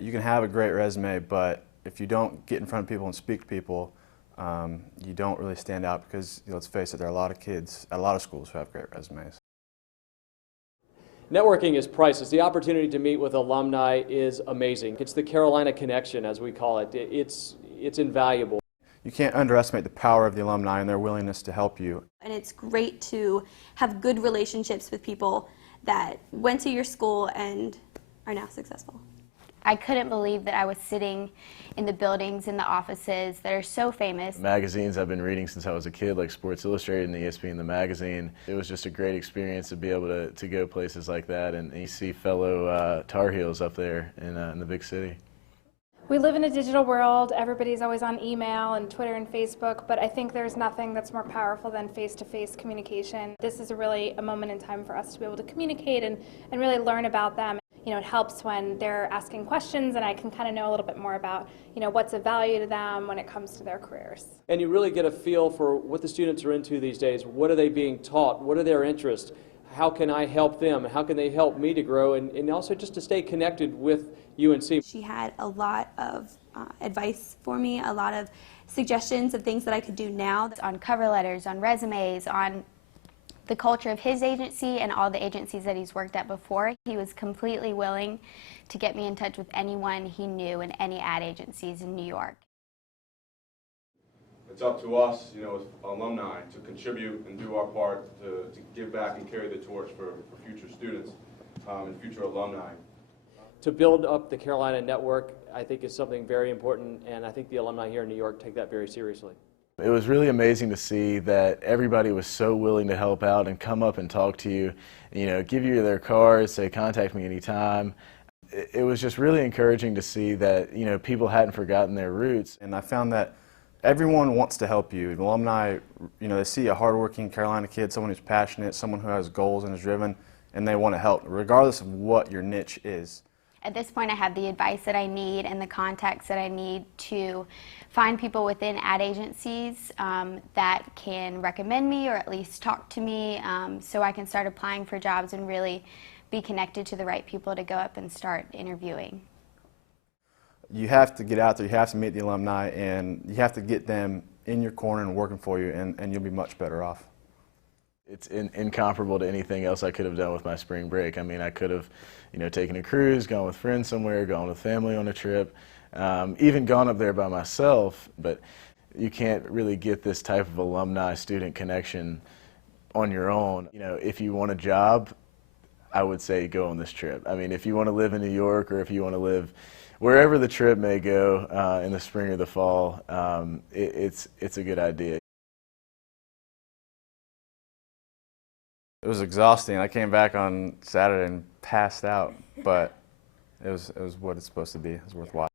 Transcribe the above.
You can have a great resume, but if you don't get in front of people and speak to people, you don't really stand out because, let's face it, there are a lot of kids at a lot of schools who have great resumes. Networking is priceless. The opportunity to meet with alumni is amazing. It's the Carolina connection, as we call it. It's invaluable. You can't underestimate the power of the alumni and their willingness to help you. And it's great to have good relationships with people that went to your school and are now successful. I couldn't believe that I was sitting in the buildings, in the offices that are so famous. Magazines I've been reading since I was a kid, like Sports Illustrated and the ESPN The Magazine. It was just a great experience to be able to go places like that and you see fellow Tar Heels up there in the big city. We live in a digital world. Everybody's always on email and Twitter and Facebook, but I think there's nothing that's more powerful than face-to-face communication. This is really a moment in time for us to be able to communicate and really learn about them. It helps when they're asking questions and I can kind of know a little bit more about, what's of value to them when it comes to their careers. And you really get a feel for what the students are into these days. What are they being taught? What are their interests? How can I help them? How can they help me to grow? And also just to stay connected with UNC. She had a lot of advice for me, a lot of suggestions of things that I could do now. On cover letters, on resumes, on the culture of his agency and all the agencies that he's worked at before. He was completely willing to get me in touch with anyone he knew in any ad agencies in New York. It's up to us, as alumni, to contribute and do our part to give back and carry the torch for future students and future alumni. To build up the Carolina network, I think is something very important, and I think the alumni here in New York take that very seriously. It was really amazing to see that everybody was so willing to help out and come up and talk to you, give you their cards, say contact me anytime. It was just really encouraging to see that, people hadn't forgotten their roots. And I found that everyone wants to help you. The alumni, they see a hardworking Carolina kid, someone who's passionate, someone who has goals and is driven, and they want to help, regardless of what your niche is. At this point, I have the advice that I need and the contacts that I need to find people within ad agencies that can recommend me or at least talk to me so I can start applying for jobs and really be connected to the right people to go up and start interviewing. You have to get out there, you have to meet the alumni, and you have to get them in your corner and working for you, and you'll be much better off. It's incomparable to anything else I could have done with my spring break. I mean, I could have, taken a cruise, gone with friends somewhere, gone with family on a trip, even gone up there by myself, but you can't really get this type of alumni-student connection on your own. If you want a job, I would say go on this trip. I mean, if you want to live in New York or if you want to live wherever the trip may go in the spring or the fall, it's a good idea. It was exhausting. I came back on Saturday and passed out, but it was what it's supposed to be. It was worthwhile.